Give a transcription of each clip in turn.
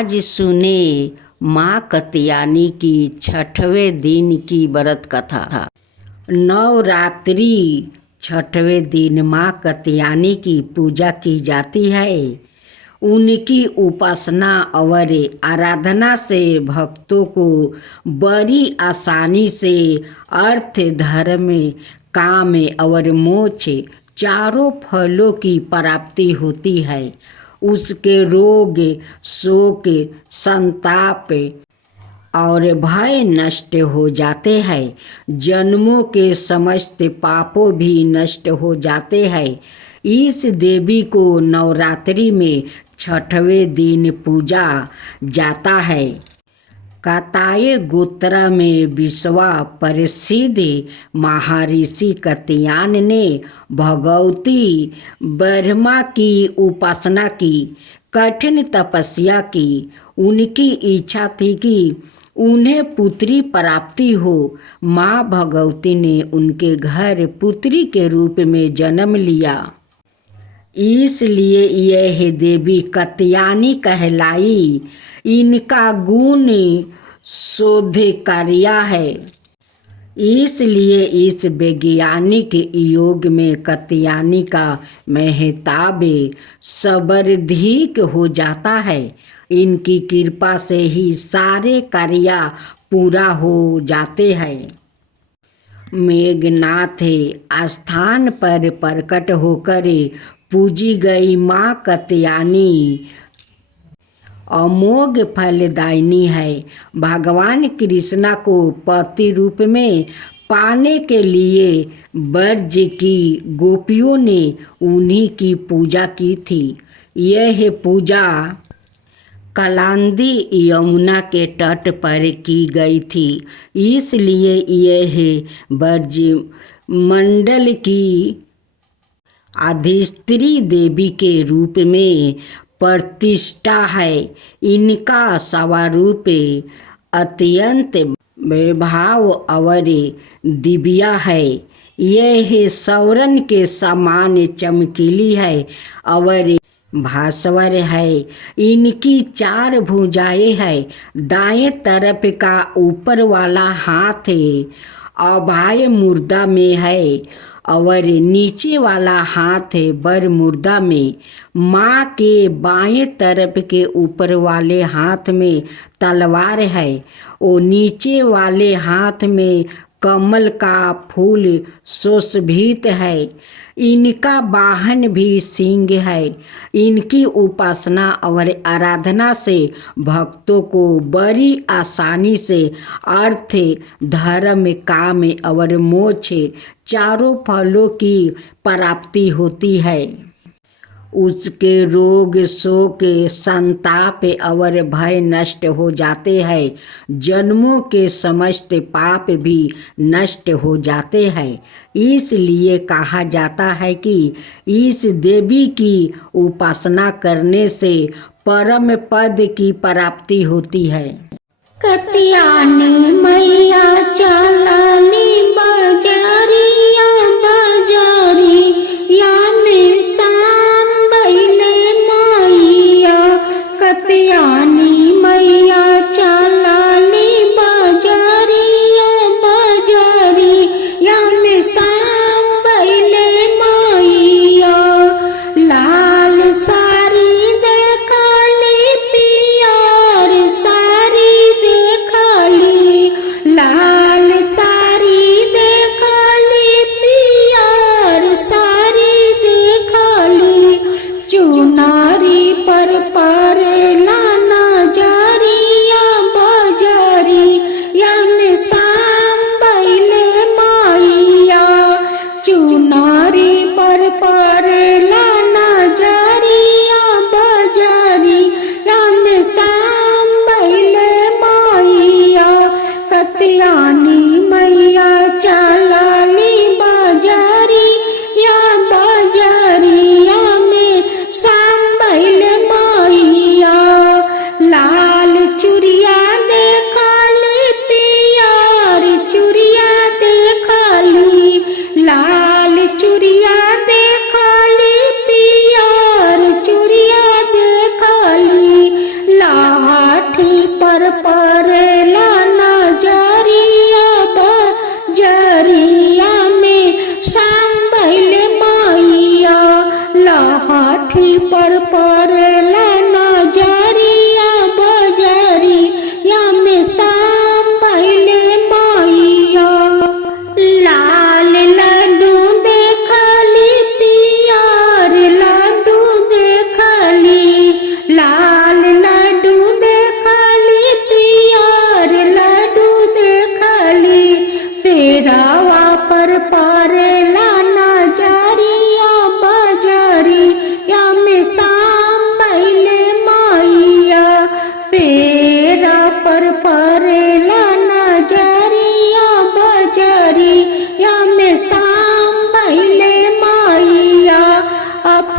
आज सुने माँ कत्यानी की 6वें दिन की व्रत कथा। नवरात्रि 6वें दिन माँ कत्यानी की पूजा की जाती है। उनकी उपासना और आराधना से भक्तों को बड़ी आसानी से अर्थ, धर्म, काम और मोक्ष चारों फलों की प्राप्ति होती है। उसके रोग, शोक, संताप और भय नष्ट हो जाते हैं। जन्मों के समस्त पापों भी नष्ट हो जाते हैं। इस देवी को नवरात्रि में 6वें दिन पूजा जाता है। काताय गोत्र में विश्वा प्रसिद्ध महर्षि कात्यायन ने भगवती ब्रह्मा की उपासना की, कठिन तपस्या की। उनकी इच्छा थी कि उन्हें पुत्री प्राप्ति हो। माँ भगवती ने उनके घर पुत्री के रूप में जन्म लिया। इसलिए यह देवी कात्यायनी कहलाई। इनका गुण शोधकार्य है। इसलिए इस वैज्ञानिक युग में कात्यायनी का महताब सर्वाधिक हो जाता है। इनकी कृपा से ही सारे कार्य पूरा हो जाते हैं। मेघनाथ स्थान पर प्रकट होकर पूजी गई माँ कात्यायनी अमोघ फलदायिनी है। भगवान कृष्णा को पति रूप में पाने के लिए ब्रज की गोपियों ने उन्हीं की पूजा की थी। यह पूजा कालिंदी यमुना के तट पर की गई थी। इसलिए यह ब्रज मंडल की अधिष्ठात्री देवी के रूप में प्रतिष्ठा है। इनका स्वरूप अत्यंत वैभव और दिव्य है। यह सौरन के समान चमकीली है और भास्वर है। इनकी 4 भुजाएं हैं। दाएं तरफ का ऊपर वाला हाथ अभय मुद्रा में है और नीचे वाला हाथ वर मुद्रा में। माँ के बाएं तरफ के ऊपर वाले हाथ में तलवार है और नीचे वाले हाथ में कमल का फूल सुशोभित है। इनका वाहन भी सिंह है। इनकी उपासना और आराधना से भक्तों को बड़ी आसानी से अर्थ, धर्म, काम और मोक्ष चारों फलों की प्राप्ति होती है। उसके रोग, शोक, संताप और भय नष्ट हो जाते हैं। जन्मों के समस्त पाप भी नष्ट हो जाते हैं। इसलिए कहा जाता है कि इस देवी की उपासना करने से परम पद की प्राप्ति होती है। कात्यायनी मैया चलनी बजरिया बजरिया में शाम भइले मैया। कात्यायनी मैया चलनी बजरिया बजरिया में शाम भइले मैया। लाल साड़ी देखली, पियर साड़ी देखली, लाल साड़ी देखली,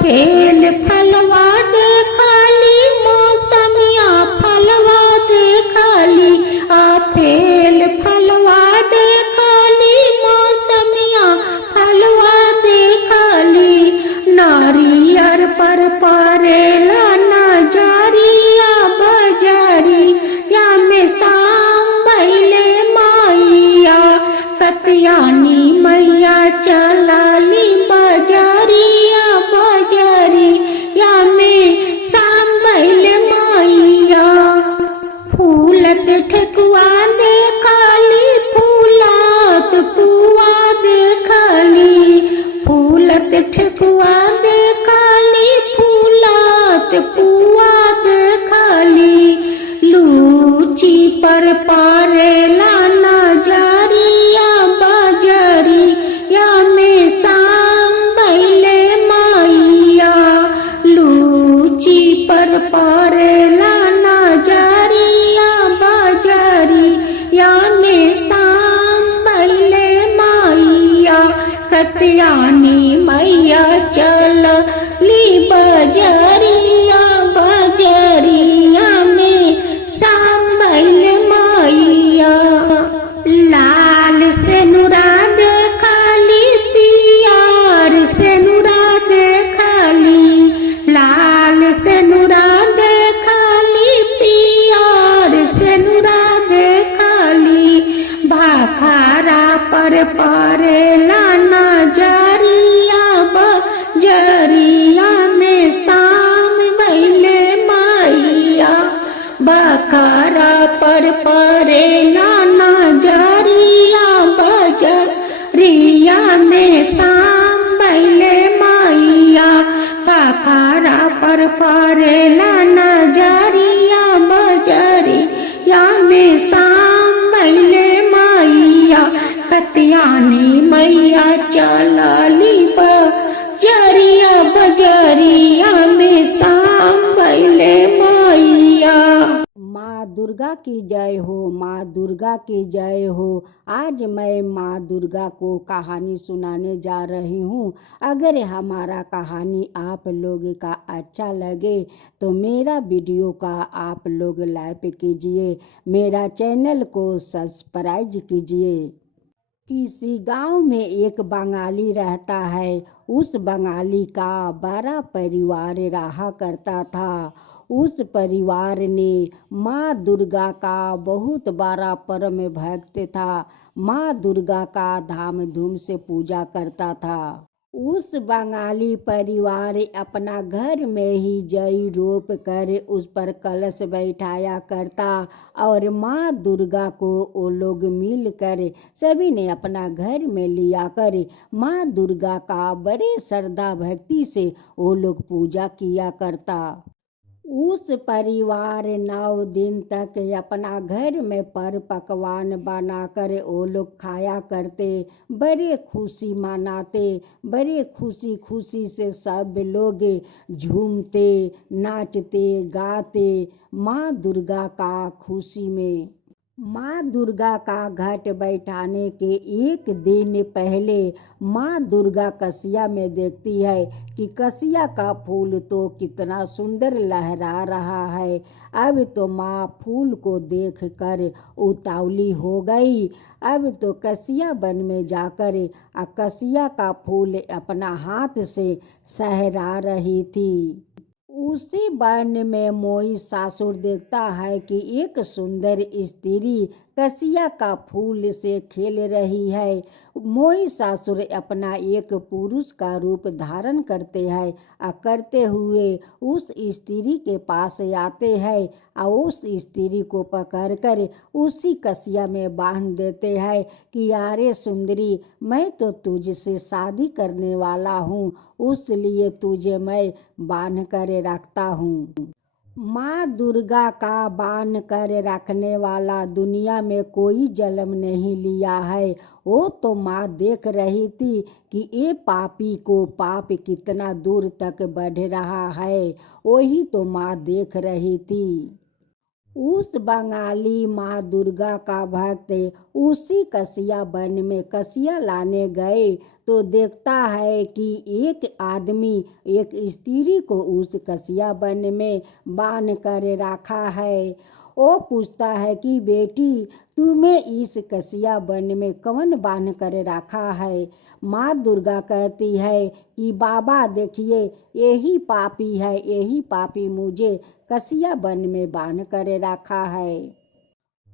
फेल फलवा देखली मौसमिया फलवा देखली फेल फलवा देखली मौसमिया फलवा देखली नारियर पर परेला नजरिया बजरिया में शाम भइले मैया कत्यानी मैया चलली बजरिया बजरिया में शाम भइले मैया फूलत ठेकुआ देखली फूलत पुआ देखली फूलत ठेकुआ देखली फूलत पुआ देखली लूची पर परेला नजरिया बजरिया में शाम भइले मैया लूची पर परेला नजरिया बजरिया में शाम भइले मैया कत्यानी मैया चलली बजरिया बजरिया में शाम भइले मैया लाल सेनुरा देखली पियर सेनुरा देखली लाल सेनुरा देखली पियर सेनुरा देखली भाखारा पर परेला नजरिया बजरिया में शाम भइले मैया बखारा पर परेला नजरिया बजरिया में शाम भइले मैया बखारा पर परेला नजरिया बजरिया में शाम भइले मैया कत्यानी मैया चलली बजरिया बजरिया में शाम भइले मैया। माँ दुर्गा की जय हो, माँ दुर्गा की जय हो। आज मैं माँ दुर्गा को कहानी सुनाने जा रही हूँ। अगर हमारा कहानी आप लोग का अच्छा लगे तो मेरा वीडियो का आप लोग लाइक कीजिए, मेरा चैनल को सब्सक्राइब कीजिए। किसी गांव में एक बंगाली रहता है। उस बंगाली का बड़ा परिवार रहा करता था। उस परिवार ने माँ दुर्गा का बहुत बड़ा परम भक्त था। माँ दुर्गा का धाम धूम से पूजा करता था। उस बंगाली परिवार अपना घर में ही जई रोप कर उस पर कलश बैठाया करता और माँ दुर्गा को वो लोग मिलकर सभी ने अपना घर में लिया कर माँ दुर्गा का बड़े श्रद्धा भक्ति से वो लोग पूजा किया करता। उस परिवार 9 दिन तक अपना घर में पर पकवान बनाकर वो लोग खाया करते, बड़े खुशी मनाते, बड़े खुशी खुशी से सब लोग झूमते नाचते गाते माँ दुर्गा का खुशी में। माँ दुर्गा का घट बैठाने के एक दिन पहले माँ दुर्गा कसिया में देखती है कि कसिया का फूल तो कितना सुंदर लहरा रहा है। अब तो माँ फूल को देखकर उतावली हो गई। अब तो कसिया वन में जाकर कसिया का फूल अपना हाथ से सहरा रही थी। उसी वन में मोई सासुर देखता है कि एक सुंदर स्त्री कसिया का फूल से खेल रही है। मोई सासुर अपना एक पुरुष का रूप धारण करते हैं करते हुए उस स्त्री के पास आते हैं और उस स्त्री को पकड़कर उसी कसिया में बांध देते हैं कि यारे सुंदरी, मैं तो तुझसे शादी करने वाला हूँ, उसलिए तुझे मैं बांध कर रखता हूँ। माँ दुर्गा का बांध कर रखने वाला दुनिया में कोई जन्म नहीं लिया है। वो तो माँ देख रही थी कि ये पापी को पाप कितना दूर तक बढ़ रहा है, वही तो माँ देख रही थी। उस बंगाली माँ दुर्गा का भक्त उसी कसिया वन में कसिया लाने गए तो देखता है कि एक आदमी एक स्त्री को उस कसिया वन में बांध कर रखा है। वो पूछता है कि बेटी, तुम्हें इस कसिया वन में कौन बांध कर रखा है? माँ दुर्गा कहती है कि बाबा देखिए, यही पापी है, यही पापी मुझे कसिया वन में बांध कर रखा है।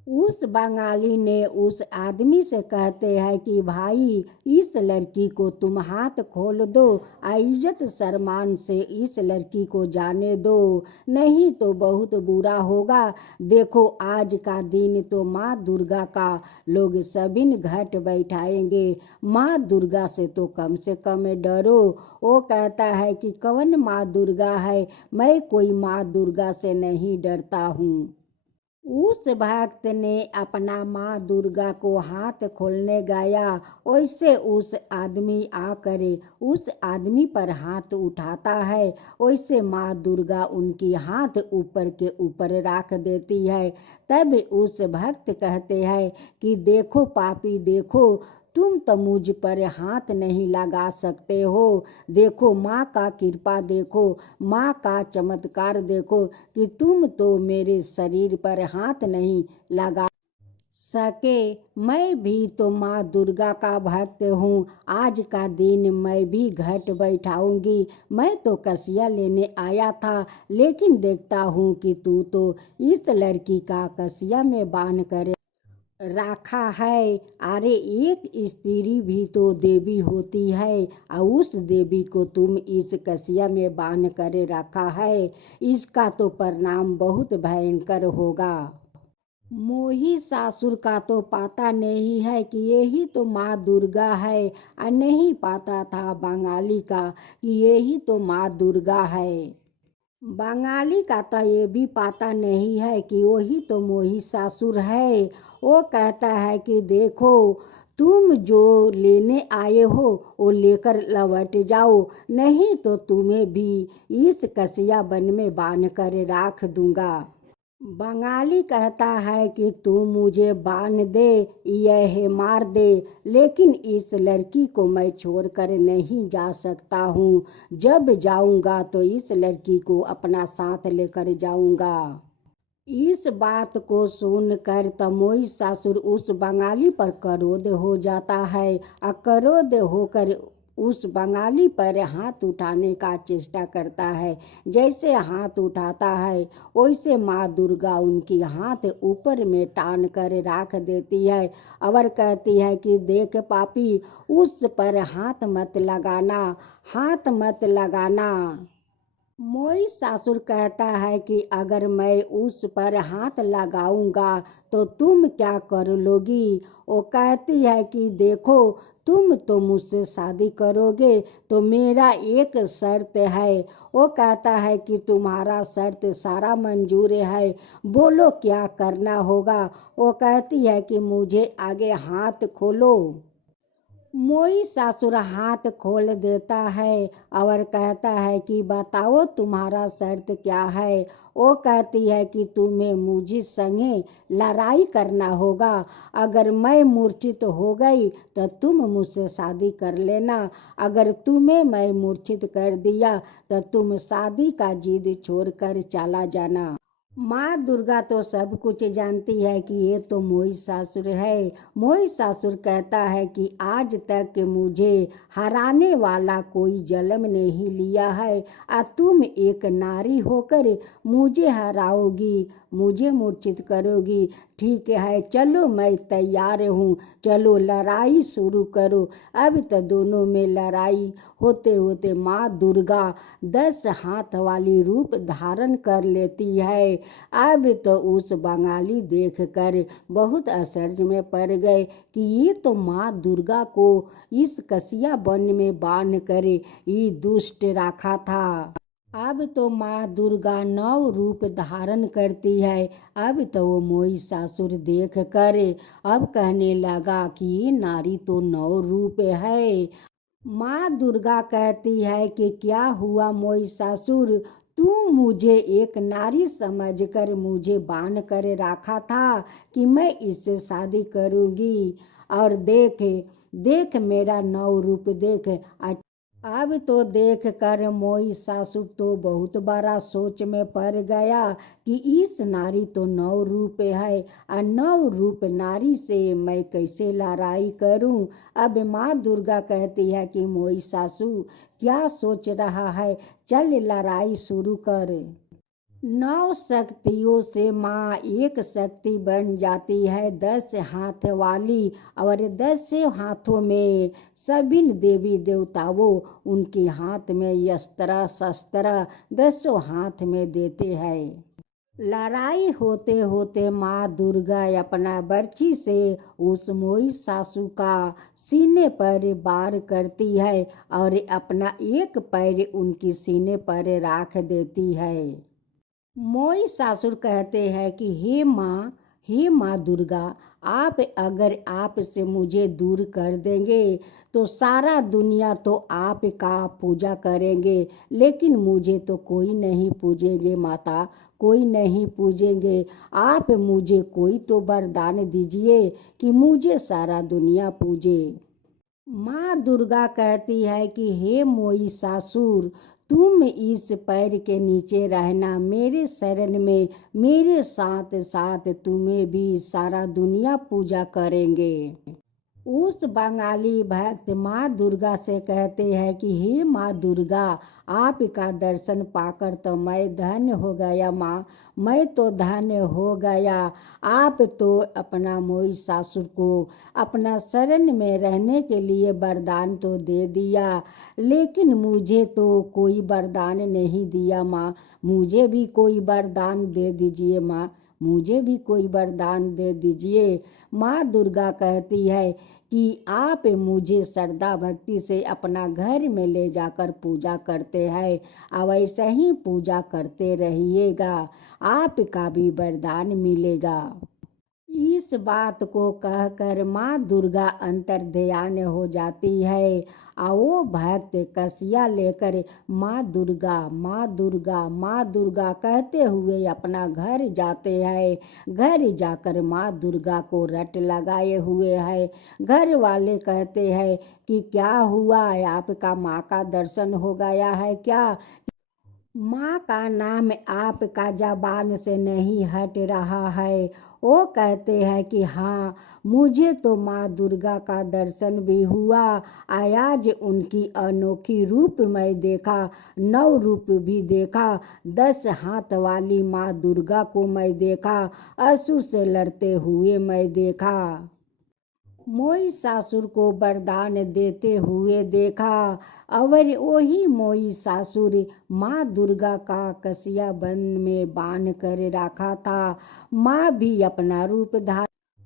उस बंगाली ने उस आदमी से कहते हैं कि भाई, इस लड़की को तुम हाथ खोल दो, इज्जत सम्मान से इस लड़की को जाने दो, नहीं तो बहुत बुरा होगा। देखो आज का दिन तो माँ दुर्गा का लोग सभी घट बैठाएंगे, माँ दुर्गा से कम डरो। वो कहता है कि कौन माँ दुर्गा है, मैं कोई माँ दुर्गा से नहीं डरता हूँ। उस भक्त ने अपना माँ दुर्गा को हाथ खोलने गया, वैसे उस आदमी आकर उस आदमी पर हाथ उठाता है, वैसे माँ दुर्गा उनकी हाथ ऊपर के ऊपर रख देती है। तब उस भक्त कहते हैं कि देखो पापी, देखो तुम तो मुझ पर हाथ नहीं लगा सकते हो, देखो माँ का कृपा, देखो माँ का चमत्कार, देखो कि तुम तो मेरे शरीर पर हाथ नहीं लगा सके। मैं भी तो माँ दुर्गा का भक्त हूँ, आज का दिन मैं भी घट बैठाऊंगी। मैं तो कसिया लेने आया था, लेकिन देखता हूँ कि तू तो इस लड़की का कसिया में बांध कर रखा है। अरे एक स्त्री भी तो देवी होती है, और उस देवी को तुम इस कसिया में बांध कर रखा है, इसका तो परिणाम बहुत भयंकर होगा। मोही सासुर का तो पता नहीं है कि यही तो माँ दुर्गा है, और नहीं पता था बंगाली का कि यही तो माँ दुर्गा है। बंगाली का तो ये भी पता नहीं है कि वही तो मोही सासुर है। वो कहता है कि देखो, तुम जो लेने आए हो वो लेकर लौट जाओ, नहीं तो तुम्हें भी इस कसिया वन में बांध कर रख दूंगा। बंगाली कहता है कि तू मुझे बांध दे, यह मार दे, लेकिन इस लड़की को मैं छोड़कर नहीं जा सकता हूँ। जब जाऊंगा तो इस लड़की को अपना साथ लेकर जाऊंगा। इस बात को सुनकर तमोई ससुर उस बंगाली पर क्रोध हो जाता है, और क्रोध होकर उस बंगाली पर हाथ उठाने का चेष्टा करता है। जैसे हाथ उठाता है, वैसे माँ दुर्गा उनकी हाथ ऊपर में टान कर रख देती है और कहती है कि देख पापी, उस पर हाथ मत लगाना, हाथ मत लगाना। मोई सासुर कहता है कि अगर मैं उस पर हाथ लगाऊंगा तो तुम क्या कर लोगी? वो कहती है कि देखो, तुम तो मुझसे शादी करोगे तो मेरा एक शर्त है। वो कहता है कि तुम्हारा शर्त सारा मंजूर है, बोलो क्या करना होगा। वो कहती है कि मुझे आगे हाथ खोलो। मोई ससुर हाथ खोल देता है और कहता है कि बताओ तुम्हारा शर्त क्या है। वो कहती है कि तुम्हें मुझे संगे लड़ाई करना होगा, अगर मैं मूर्छित हो गई तो तुम मुझसे शादी कर लेना, अगर तुम्हें मैं मूर्छित कर दिया तो तुम शादी का जिद छोड़कर चला जाना। माँ दुर्गा तो सब कुछ जानती है कि ये तो मोई सासुर है। मोई सासुर कहता है कि आज तक मुझे हराने वाला कोई जन्म नहीं लिया है, और तुम एक नारी होकर मुझे हराओगी, मुझे मूर्छित करोगी। ठीक है, चलो मैं तैयार हूँ, चलो लड़ाई शुरू करो। अब तो दोनों में लड़ाई होते होते माँ दुर्गा 10 हाथ वाली रूप धारण कर लेती है। अब तो उस बंगाली देखकर बहुत आश्चर्य में पड़ गए कि ये तो माँ दुर्गा को इस कसिया वन में बांध कर ये दुष्ट रखा था। अब तो माँ दुर्गा 9 रूप धारण करती है। अब तो वो मोई सासुर देख कर अब कहने लगा कि ये नारी तो 9 रूप है। माँ दुर्गा कहती है कि क्या हुआ महिषासुर, तू मुझे एक नारी समझकर मुझे बांध कर रखा था कि मैं इससे शादी करूंगी, और देख देख मेरा नव रूप देख। अब तो देख कर महिषासुर तो बहुत बड़ा सोच में पड़ गया कि इस नारी तो नव रूप है, और नव रूप नारी से मैं कैसे लड़ाई करूं। अब माँ दुर्गा कहती है कि महिषासुर क्या सोच रहा है, चल लड़ाई शुरू कर। 9 शक्तियों से माँ एक शक्ति बन जाती है 10 हाथ वाली, और 10 हाथों में सभी देवी देवताओं उनके हाथ में अस्त्र शस्त्र 10 हाथ में देते हैं। लड़ाई होते होते माँ दुर्गा अपना बर्छी से उस महिषासुर का सीने पर वार करती है, और अपना एक पैर उनकी सीने पर रख देती है। महिषासुर कहते हैं कि हे माँ दुर्गा, आप अगर आप से मुझे दूर कर देंगे तो सारा दुनिया तो आपका पूजा करेंगे, लेकिन मुझे तो कोई नहीं पूजेंगे माता, कोई नहीं पूजेंगे। आप मुझे कोई तो वरदान दीजिए कि मुझे सारा दुनिया पूजे। माँ दुर्गा कहती है कि हे महिषासुर, तुम इस पैर के नीचे रहना, मेरे शरण में, मेरे साथ साथ तुम्हें भी सारा दुनिया पूजा करेंगे। उस बंगाली भक्त माँ दुर्गा से कहते हैं कि हे माँ दुर्गा, आपका दर्शन पाकर तो मैं धन्य हो गया माँ, मैं तो धन्य हो गया। आप तो अपना महिषासुर को अपना शरण में रहने के लिए वरदान तो दे दिया, लेकिन मुझे तो कोई वरदान नहीं दिया माँ, मुझे भी कोई वरदान दे दीजिए माँ, मुझे भी कोई वरदान दे दीजिए। माँ दुर्गा कहती है कि आप मुझे श्रद्धा भक्ति से अपना घर में ले जाकर पूजा करते हैं, और ऐसे ही पूजा करते रहिएगा, आपका भी वरदान मिलेगा। इस बात को कहकर माँ दुर्गा अंतर्ध्यान हो जाती है, और वो भक्त कसिया लेकर माँ दुर्गा माँ दुर्गा माँ दुर्गा कहते हुए अपना घर जाते हैं। घर जाकर माँ दुर्गा को रट लगाए हुए है। घर वाले कहते हैं कि क्या हुआ, आपका माँ का दर्शन हो गया है क्या? माँ का नाम आपका जबान से नहीं हट रहा है। वो कहते हैं कि हाँ, मुझे तो माँ दुर्गा का दर्शन भी हुआ, आज उनकी अनोखी रूप मैं देखा, नव रूप भी देखा, 10 हाथ वाली माँ दुर्गा को मैं देखा, असुर से लड़ते हुए मैं देखा, महिषासुर को वरदान देते हुए देखा, और वही महिषासुर माँ दुर्गा का कसिया वन में बांध कर रखा था। माँ भी अपना रूप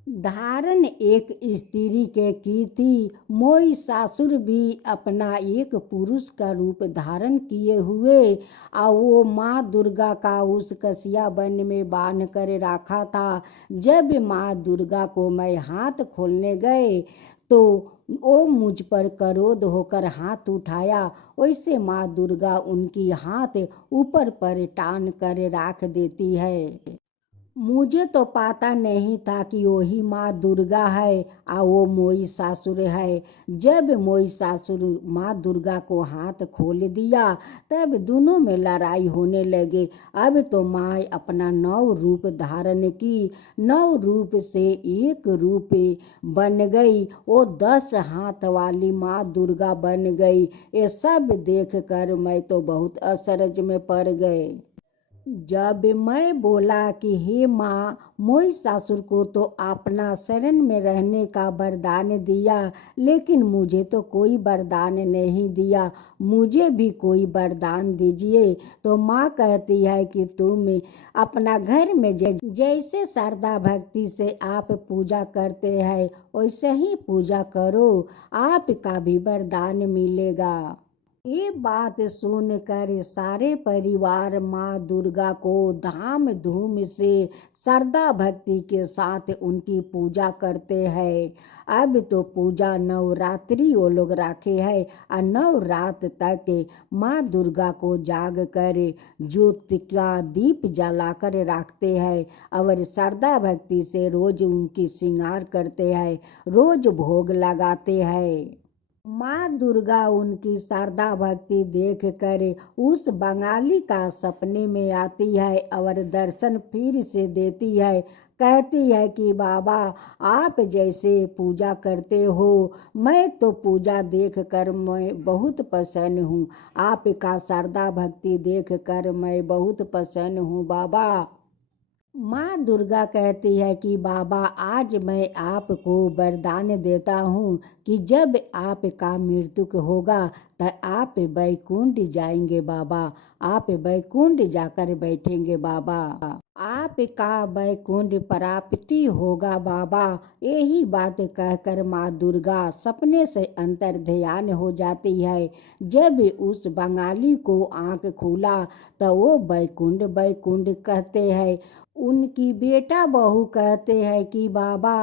धारण एक स्त्री के की थी, महिषासुर भी अपना एक पुरुष का रूप धारण किए हुए, और वो माँ दुर्गा का उस कसिया वन में बांध कर रखा था। जब माँ दुर्गा को मैं हाथ खोलने गए तो वो मुझ पर क्रोध होकर हाथ उठाया, वैसे माँ दुर्गा उनकी हाथ ऊपर पर टान कर रख देती है। मुझे तो पता नहीं था कि वही माँ दुर्गा है और वो महिषासुर है। जब महिषासुर माँ दुर्गा को हाथ खोल दिया तब दोनों में लड़ाई होने लगे। अब तो माँ अपना 9 रूप धारण की, 9 रूप से एक रूप बन गई, वो 10 हाथ वाली माँ दुर्गा बन गई। ये सब देख कर मैं तो बहुत अचरज में पड़ गए। जब मैं बोला कि हे माँ, महिषासुर को तो अपना शरण में रहने का वरदान दिया, लेकिन मुझे तो कोई वरदान नहीं दिया, मुझे भी कोई वरदान दीजिए। तो माँ कहती है कि तुम अपना घर में जैसे श्रद्धा भक्ति से आप पूजा करते हैं वैसे ही पूजा करो, आपका भी वरदान मिलेगा। ये बात सुनकर सारे परिवार माँ दुर्गा को धाम धूम से श्रद्धा भक्ति के साथ उनकी पूजा करते हैं। अब तो पूजा नवरात्रि वो लोग रखे हैं और 9 रात तक माँ दुर्गा को जाग कर ज्योति का दीप जलाकर रखते हैं और श्रद्धा भक्ति से रोज उनकी श्रृंगार करते हैं, रोज भोग लगाते हैं। माँ दुर्गा उनकी श्रद्धा भक्ति देख कर उस बंगाली का सपने में आती है और दर्शन फिर से देती है। कहती है कि बाबा आप जैसे पूजा करते हो, मैं तो पूजा देख कर मैं बहुत प्रसन्न हूँ। आपका श्रद्धा भक्ति देख कर मैं बहुत प्रसन्न हूँ बाबा। माँ दुर्गा कहती है कि बाबा आज मैं आपको वरदान देता हूँ कि जब आपका मृत्यु होगा तो आप बैकुंठ जाएंगे बाबा, आप बैकुंठ जाकर बैठेंगे बाबा, आपका बैकुंठ प्राप्ति होगा बाबा। यही बात कहकर माँ दुर्गा सपने से अंतर ध्यान हो जाती है। जब उस बंगाली को आंख खुला तो वो बैकुंठ बैकुंठ कहते हैं। उनकी बेटा बहू कहते हैं कि बाबा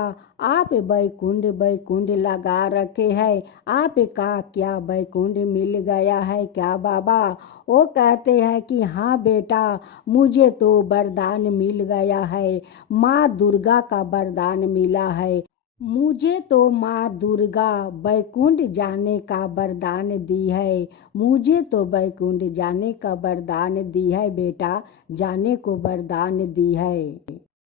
आप बैकुंठ बैकुंठ लगा रखे हैं, आपका क्या बैकुंठ मिल गया है क्या बाबा? वो कहते हैं कि हाँ बेटा मुझे तो वरदान मिल गया है, माँ दुर्गा का वरदान मिला है। मुझे तो माँ दुर्गा बैकुंठ जाने का वरदान दी है, मुझे तो बैकुंठ जाने का वरदान दी है बेटा, जाने को वरदान दी है।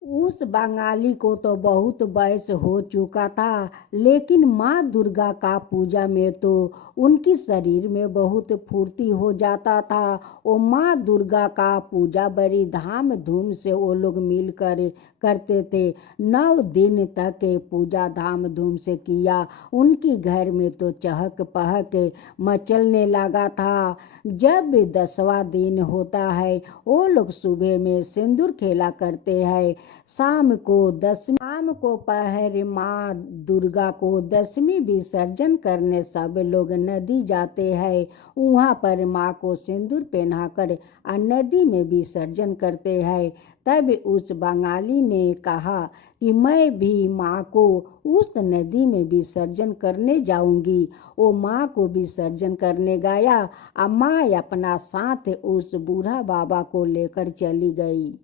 उस बंगाली को तो बहुत वयस हो चुका था, लेकिन माँ दुर्गा का पूजा में तो उनकी शरीर में बहुत फुर्ती हो जाता था। वो माँ दुर्गा का पूजा बड़ी धाम धूम से वो लोग मिलकर करते थे। 9 दिन तक पूजा धाम धूम से किया। उनकी घर में तो चहक पहक मचलने लगा था। जब 10वां दिन होता है वो लोग सुबह में सिंदूर खेला करते हैं। शाम को पहर माँ दुर्गा को 10वीं विसर्जन करने सब लोग नदी जाते हैं। वहाँ पर माँ को सिंदूर पहनाकर नदी में विसर्जन करते हैं। तब उस बंगाली ने कहा कि मैं भी माँ को उस नदी में विसर्जन करने जाऊंगी। वो माँ को विसर्जन करने गया और माँ अपना साथ उस बूढ़ा बाबा को लेकर चली गई।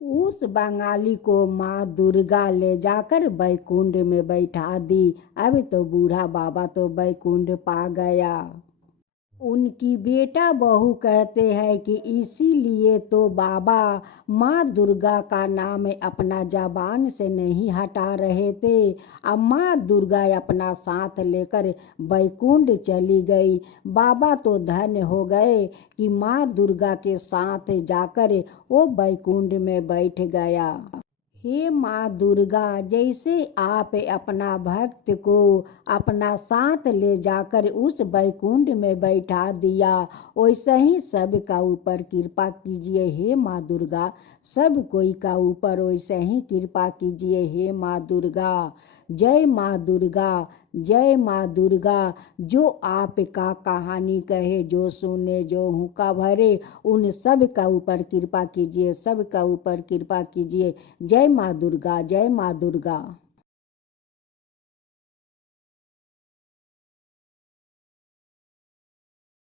उस बंगाली को माँ दुर्गा ले जाकर बैकुंठ में बैठा दी। अब तो बूढ़ा बाबा तो बैकुंठ पा गया। उनकी बेटा बहू कहते हैं कि इसीलिए तो बाबा माँ दुर्गा का नाम अपना जबान से नहीं हटा रहे थे। अब माँ दुर्गा अपना साथ लेकर बैकुंठ चली गई। बाबा तो धन्य हो गए कि माँ दुर्गा के साथ जाकर वो बैकुंठ में बैठ गया। हे माँ दुर्गा, जैसे आप अपना भक्त को अपना साथ ले जाकर उस बैकुंठ में बैठा दिया, वैसे ही सबका ऊपर कृपा कीजिए हे माँ दुर्गा। सब कोई का ऊपर वैसे ही कृपा कीजिए हे माँ दुर्गा। जय माँ दुर्गा, जय माँ दुर्गा। जो आपका कहानी कहे, जो सुने, जो हुक्का भरे, उन सब का ऊपर कृपा कीजिए, सब का ऊपर कृपा कीजिए। जय माँ दुर्गा, जय माँ दुर्गा।